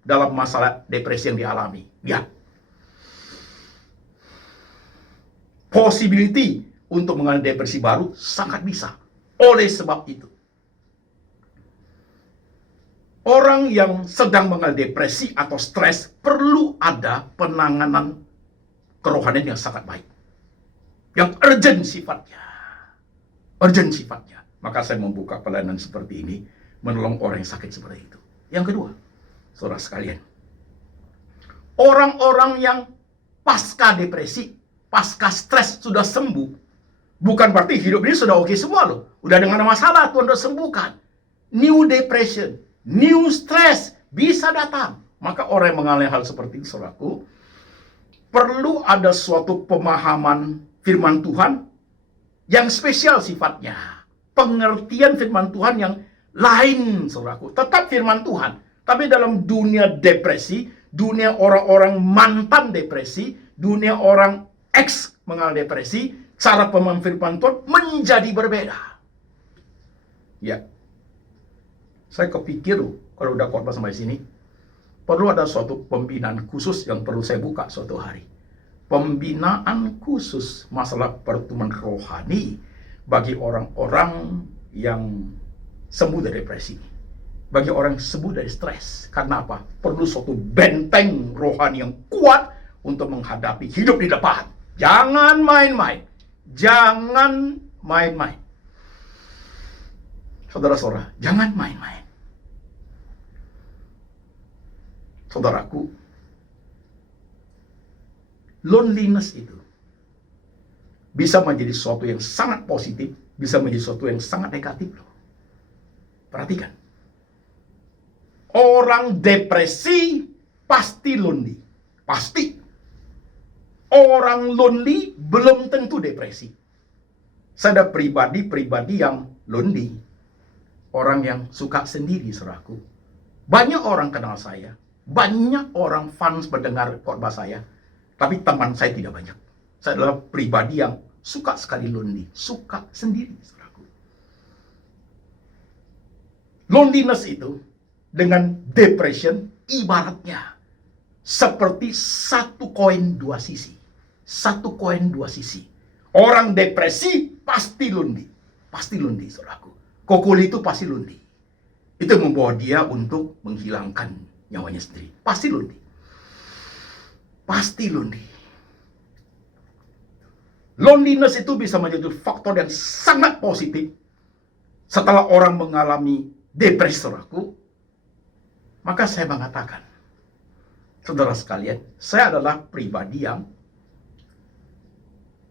dalam masalah depresi yang dialami. Ya. Possibility untuk mengalami depresi baru sangat bisa. Oleh sebab itu, orang yang sedang mengalami depresi atau stres perlu ada penanganan kerohanian yang sangat baik. Yang urgent sifatnya. Urgent sifatnya. Maka saya membuka pelayanan seperti ini, menolong orang yang sakit seperti itu. Yang kedua, saudara sekalian, orang-orang yang pasca depresi, pasca stres sudah sembuh, bukan berarti hidup ini sudah oke semua loh. Udah dengan masalah, Tuhan sudah sembuhkan. New depression, new stress bisa datang. Maka orang yang mengalami hal seperti itu, saudaraku, perlu ada suatu pemahaman firman Tuhan yang spesial sifatnya. Pengertian firman Tuhan yang lain, saudaraku. Tetap firman Tuhan. Tapi dalam dunia depresi, dunia orang-orang mantan depresi, dunia orang ex mengalami depresi, cara pemahaman firman Tuhan menjadi berbeda. Ya. Saya kepikir kalau udah khotbah sampai sini, perlu ada suatu pembinaan khusus yang perlu saya buka suatu hari. Pembinaan khusus masalah pertumbuhan rohani bagi orang-orang yang sembuh dari depresi. Bagi orang yang sembuh dari stres. Karena apa? Perlu suatu benteng rohani yang kuat untuk menghadapi hidup di depan. Jangan main-main. Jangan main-main. Saudara-saudara, jangan main-main. Saudaraku, loneliness itu bisa menjadi sesuatu yang sangat positif, bisa menjadi sesuatu yang sangat negatif loh. Perhatikan. Orang depresi pasti lonely. Pasti. Orang lonely belum tentu depresi. Saya ada pribadi yang lonely. Orang yang suka sendiri, saudaraku. Banyak orang kenal saya. Banyak orang fans mendengar khotbah saya. Tapi teman saya tidak banyak. Saya adalah pribadi yang suka sekali lonely. Suka sendiri, saudaraku. Loneliness itu dengan depression ibaratnya seperti satu koin dua sisi. Satu koin dua sisi. Orang depresi pasti lonely. Pasti lonely, saudaraku. Kokoli itu pasti lonely. Itu membawa dia untuk menghilangkan nyawanya sendiri. Pasti lonely. Pasti lonely. Loneliness itu bisa menjadi faktor yang sangat positif setelah orang mengalami depresi, saudaraku. Maka saya mengatakan, saudara sekalian, saya adalah pribadi yang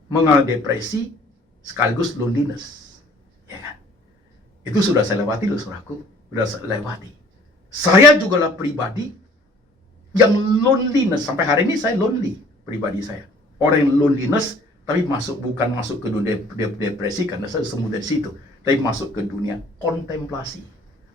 mengalami depresi sekaligus loneliness. Ya kan? Itu sudah saya lewati loh, saudaraku. Sudah saya lewati. Saya juga lah pribadi yang loneliness. Sampai hari ini saya lonely, pribadi saya. Orang yang loneliness, tapi bukan masuk ke dunia depresi karena saya sembuh dari situ, tapi masuk ke dunia kontemplasi.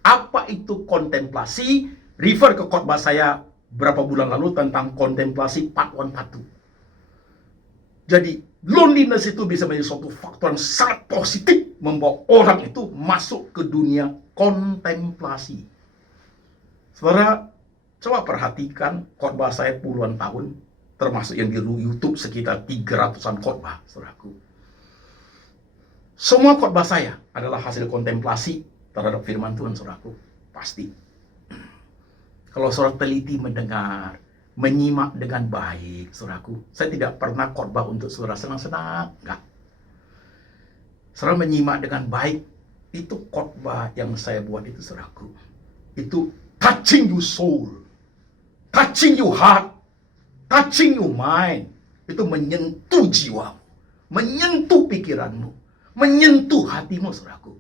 Apa itu kontemplasi? Refer ke khotbah saya berapa bulan lalu tentang kontemplasi part 1 part 2. Jadi loneliness itu bisa menjadi suatu faktor yang sangat positif membawa orang itu masuk ke dunia kontemplasi. Saudara, coba perhatikan khotbah saya puluhan tahun, termasuk yang di YouTube sekitar 300-an khotbah, saudaraku. Semua khotbah saya adalah hasil kontemplasi terhadap firman Tuhan, saudaraku. Pasti. Kalau saudara teliti mendengar, menyimak dengan baik, saudaraku. Saya tidak pernah khotbah untuk saudara senang-senang, enggak. Saudara menyimak dengan baik, itu khotbah yang saya buat itu, saudaraku. Itu touching your soul, touching your heart, touching your mind. Itu menyentuh jiwamu, menyentuh pikiranmu, menyentuh hatimu, saudaraku.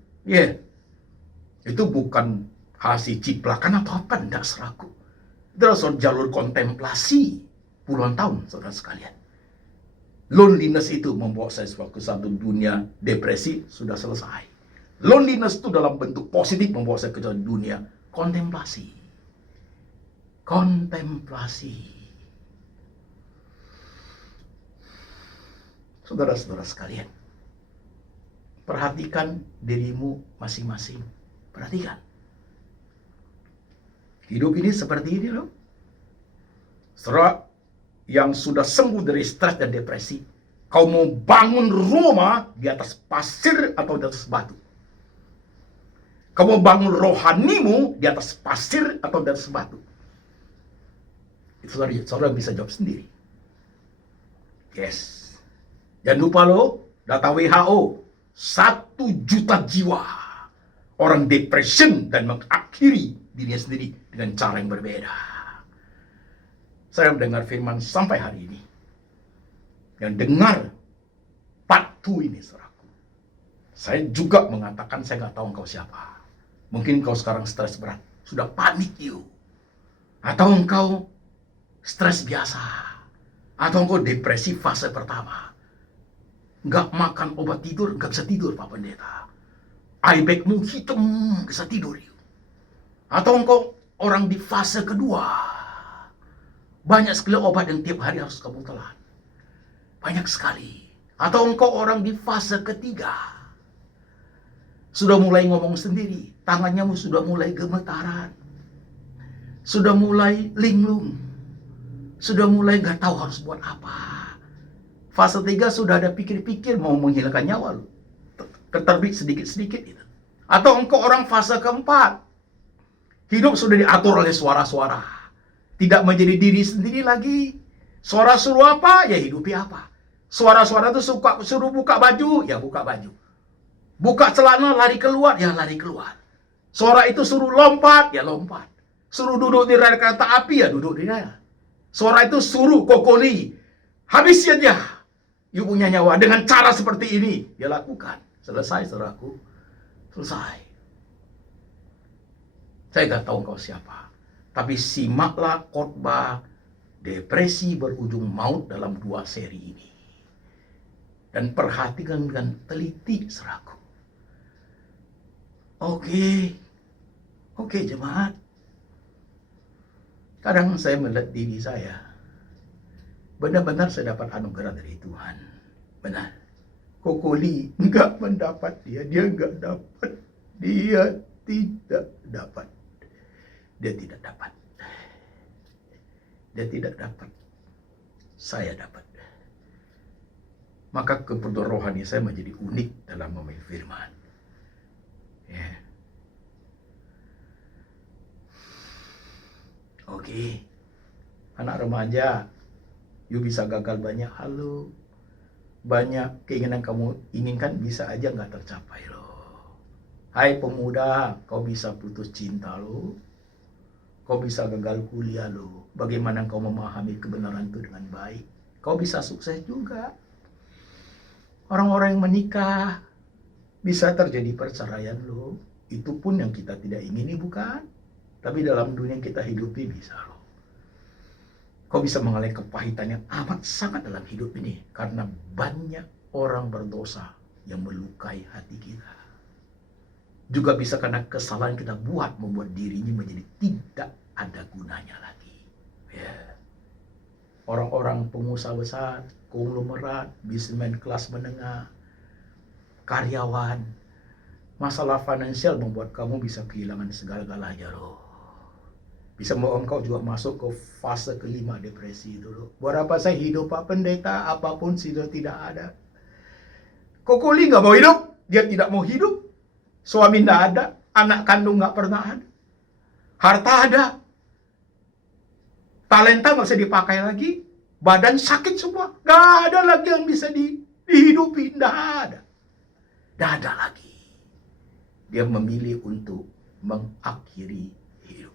Itu bukan hasil ciplakan atau apa, enggak, saudaraku. Itu adalah jalur kontemplasi puluhan tahun, saudara sekalian. Loneliness itu membawa saya ke satu dunia depresi, sudah selesai. Loneliness itu dalam bentuk positif membawa saya ke dunia kontemplasi. Kontemplasi. Saudara-saudara sekalian, perhatikan dirimu masing-masing. Perhatikan. Hidup ini seperti ini loh. Saudara yang sudah sembuh dari stres dan depresi, kau mau bangun rumah di atas pasir atau di atas batu? Kau mau bangun rohanimu di atas pasir atau di atas batu? Itu saudara bisa jawab sendiri. Yes. Jangan lupa loh, data WHO, 1 juta jiwa orang depression dan mengakhiri dirinya sendiri dengan cara yang berbeda. Saya mendengar firman sampai hari ini. Yang dengar part 2 ini, saudaraku. Saya juga mengatakan saya nggak tahu engkau siapa. Mungkin engkau sekarang stres berat, sudah panik you. Atau engkau stres biasa. Atau engkau depresi fase pertama. Nggak makan obat tidur, nggak bisa tidur, Pak Pendeta. Eye bagmu hitam, nggak bisa tidur you. Atau engkau orang di fase kedua. Banyak sekali obat yang tiap hari harus kamu telan. Banyak sekali. Atau engkau orang di fase ketiga. Sudah mulai ngomong sendiri. Tangannya sudah mulai gemetaran. Sudah mulai linglung. Sudah mulai nggak tahu harus buat apa. Fase 3 sudah ada pikir-pikir mau menghilangkan nyawa lu. Keterbit sedikit-sedikit itu. Atau engkau orang fase keempat. Hidup sudah diatur oleh suara-suara. Tidak menjadi diri sendiri lagi. Suara suruh apa, ya hidupi apa. Suara-suara itu suruh buka baju, ya buka baju. Buka celana, lari keluar, ya lari keluar. Suara itu suruh lompat, ya lompat. Suruh duduk di rel kereta api, ya duduk di rel. Suara itu suruh kokoli. Habis aja. You punya nyawa dengan cara seperti ini. Dia lakukan. Selesai, saudaraku. Selesai. Saya nggak tahu engkau siapa. Tapi simaklah khotbah depresi berujung maut dalam 2 seri ini. Dan perhatikan dengan teliti, saudaraku. Oke, jemaat. Kadang saya melihat diri saya. Benar-benar saya dapat anugerah dari Tuhan. Benar. Kokoli enggak mendapat dia enggak dapat. Dia tidak dapat. Dia tidak dapat. Dia tidak dapat. Saya dapat. Maka kebutuhan rohani saya menjadi unik dalam memilih firman. Ya. Oke. Anak remaja, you bisa gagal banyak hal lo. Banyak keinginan kamu inginkan bisa aja nggak tercapai loh. Hai pemuda, kau bisa putus cinta lo. Kau bisa gagal kuliah lo. Bagaimana kau memahami kebenaran itu dengan baik. Kau bisa sukses juga. Orang-orang yang menikah bisa terjadi perceraian lo. Itu pun yang kita tidak ingini bukan? Tapi dalam dunia yang kita hidupi bisa loh. Kau bisa mengalami kepahitan yang amat sangat dalam hidup ini karena banyak orang berdosa yang melukai hati kita. Juga bisa karena kesalahan kita buat membuat dirinya menjadi tidak ada gunanya lagi. Ya. Orang-orang pengusaha besar, konglomerat, bisnismen kelas menengah, karyawan, masalah finansial membuat kamu bisa kehilangan segala-galanya loh. Bisa mau engkau juga masuk ke fase kelima depresi dulu. Buat apa saya hidup Pak Pendeta, apapun sudah tidak ada. Kokoli nggak mau hidup, dia tidak mau hidup. Suami nggak ada, anak kandung nggak pernah ada. Harta ada. Talenta nggak bisa dipakai lagi. Badan sakit semua. Nggak ada lagi yang bisa dihidupi. Nggak ada. Nggak ada lagi. Dia memilih untuk mengakhiri hidup.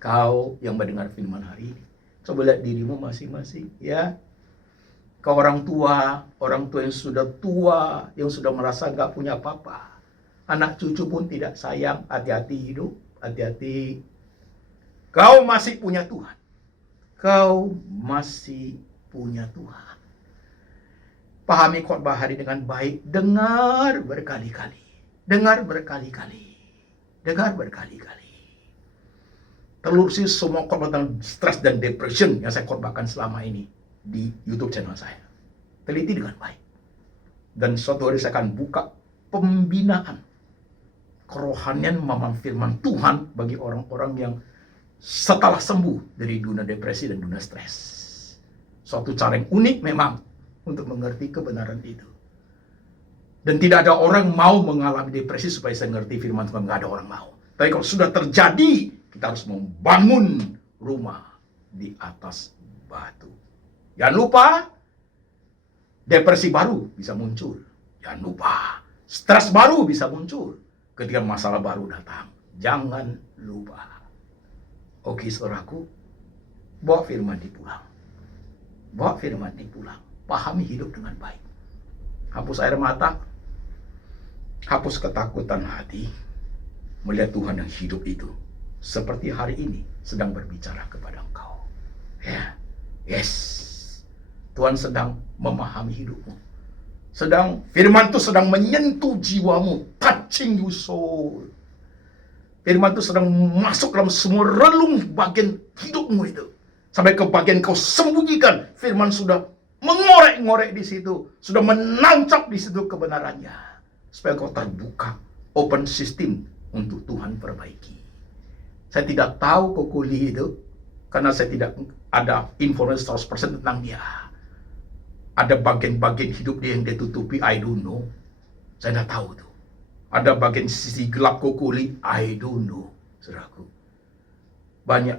Kau yang mendengar firman hari ini, coba lihat dirimu masing-masing, ya. Kau orang tua yang sudah tua, yang sudah merasa nggak punya apa-apa. Anak cucu pun tidak sayang, hati-hati hidup, hati-hati. Kau masih punya Tuhan. Kau masih punya Tuhan. Pahami khotbah hari dengan baik, dengar berkali-kali. Dengar berkali-kali. Dengar berkali-kali. Telusuri semua khotbah tentang stres dan depression yang saya khotbahkan selama ini di YouTube channel saya. Teliti dengan baik. Dan suatu hari saya akan buka pembinaan kerohanian memahami firman Tuhan bagi orang-orang yang setelah sembuh dari dunia depresi dan dunia stres. Suatu cara yang unik memang untuk mengerti kebenaran itu. Dan tidak ada orang mau mengalami depresi supaya saya ngerti firman Tuhan. Nggak ada orang mau. Tapi kalau sudah terjadi, kita harus membangun rumah di atas batu. Jangan lupa, depresi baru bisa muncul. Jangan lupa, stres baru bisa muncul ketika masalah baru datang. Jangan lupa. Oke saudaraku, bawa firman dipulang. Bawa firman dipulang. Pahami hidup dengan baik. Hapus air mata. Hapus ketakutan hati. Melihat Tuhan yang hidup itu seperti hari ini sedang berbicara kepada engkau. Ya, yes. Tuhan sedang memahami hidupmu. Firman itu sedang menyentuh jiwamu, touching your soul. Firman itu sedang masuk dalam semua relung bagian hidupmu itu. Sampai ke bagian kau sembunyikan, firman sudah mengorek-ngorek di situ, sudah menancap di situ kebenarannya. Supaya kau terbuka, open system untuk Tuhan perbaiki. Saya tidak tahu Kokoli itu, karena saya tidak ada informasi 100% tentang dia. Ada bagian-bagian hidup dia yang dia tutupi, I don't know. Saya tidak tahu tuh. Ada bagian sisi gelap Kokoli, I don't know, saudaraku.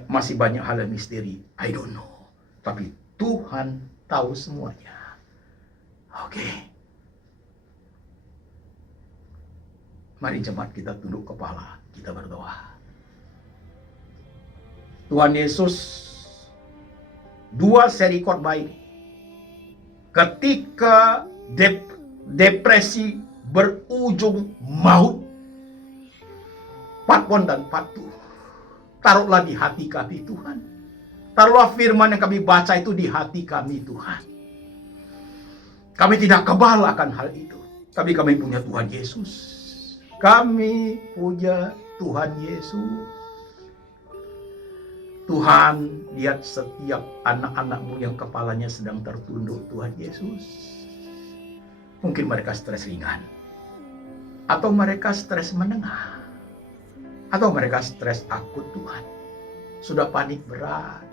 Masih banyak hal yang misteri, I don't know. Tapi Tuhan tahu semuanya. Oke. Mari jemaat kita tunduk kepala, kita berdoa. Tuhan Yesus, 2 seri khotbah ini, ketika depresi berujung maut, part 1 dan part 2, taruhlah di hati kami Tuhan. Taruhlah firman yang kami baca itu di hati kami Tuhan. Kami tidak kebal akan hal itu, tapi kami punya Tuhan Yesus. Kami punya Tuhan Yesus. Tuhan, lihat setiap anak-anak-Mu yang kepalanya sedang tertunduk, Tuhan Yesus. Mungkin mereka stres ringan. Atau mereka stres menengah. Atau mereka stres akut Tuhan. Sudah panik berat.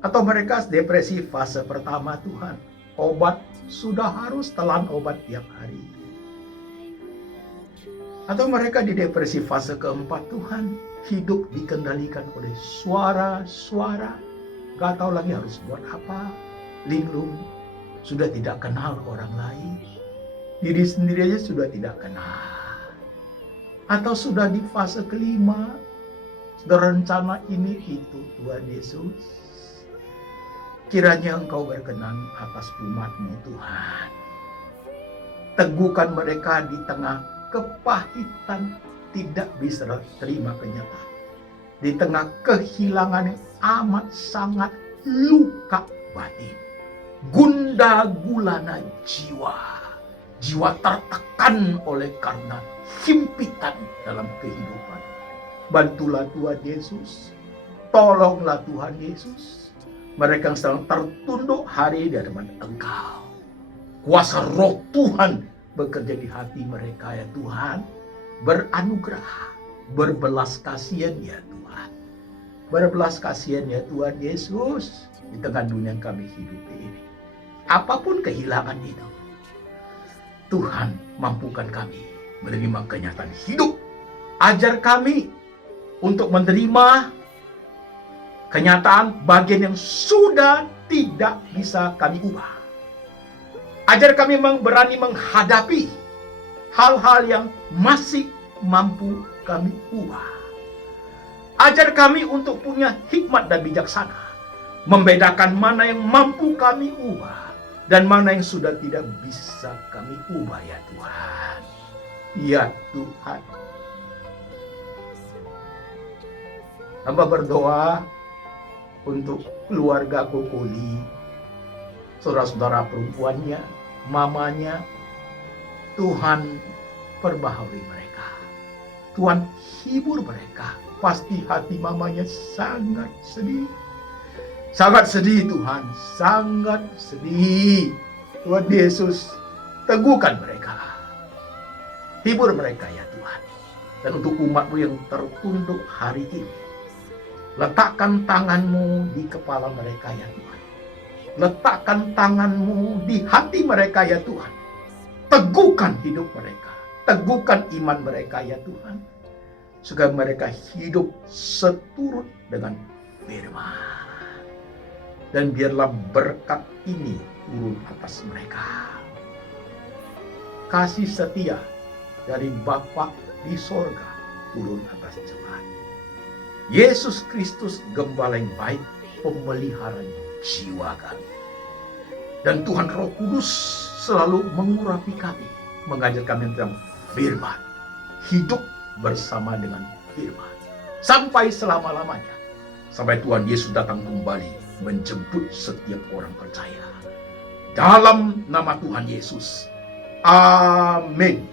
Atau mereka depresi fase pertama Tuhan. Obat sudah harus telan obat tiap hari. Atau mereka di depresi fase keempat Tuhan. Hidup dikendalikan oleh suara-suara. Gak tahu lagi harus buat apa. Linglung. Sudah tidak kenal orang lain. Diri sendiri aja sudah tidak kenal. Atau sudah di fase kelima. Rencana ini itu Tuhan Yesus. Kiranya Engkau berkenan atas umat-Mu Tuhan. Teguhkan mereka di tengah kepahitan, tidak bisa terima kenyataan. di tengah kehilangan yang amat sangat, luka batin, gundah gulana jiwa, jiwa tertekan oleh karena himpitan dalam kehidupan. Bantulah Tuhan Yesus, tolonglah Tuhan Yesus, mereka yang sedang tertunduk hari di hadapan Engkau. Kuasa roh Tuhan bekerja di hati mereka ya Tuhan. Beranugerah, berbelas kasihan ya Tuhan. Berbelas kasihan ya Tuhan Yesus di tengah dunia yang kami hidupi ini. Apapun kehilangan itu, Tuhan mampukan kami menerima kenyataan hidup. Ajar kami untuk menerima kenyataan bagian yang sudah tidak bisa kami ubah. Ajar kami berani menghadapi hal-hal yang masih mampu kami ubah. Ajar kami untuk punya hikmat dan bijaksana, membedakan mana yang mampu kami ubah dan mana yang sudah tidak bisa kami ubah ya Tuhan. Ya Tuhan. Hamba berdoa untuk keluarga Kokoli, saudara-saudara perempuannya, mamanya. Tuhan perbaharui mereka. Tuhan hibur mereka. Pasti hati mamanya sangat sedih. Sangat sedih Tuhan. Sangat sedih. Tuhan Yesus, teguhkan mereka. Hibur mereka ya Tuhan. Dan untuk umat-Mu yang tertunduk hari ini, letakkan tangan-Mu di kepala mereka ya Tuhan. Letakkan tangan-Mu di hati mereka ya Tuhan. Teguhkan hidup mereka. Teguhkan iman mereka ya Tuhan. Supaya mereka hidup seturut dengan firman. Dan biarlah berkat ini turun atas mereka. Kasih setia dari Bapa di sorga turun atas jemaat. Yesus Kristus gembala yang baik, pemelihara jiwa kami. Dan Tuhan Roh Kudus selalu mengurapi kami, mengajar kami tentang firman, hidup bersama dengan firman, sampai selama-lamanya, sampai Tuhan Yesus datang kembali menjemput setiap orang percaya. Dalam nama Tuhan Yesus, amin.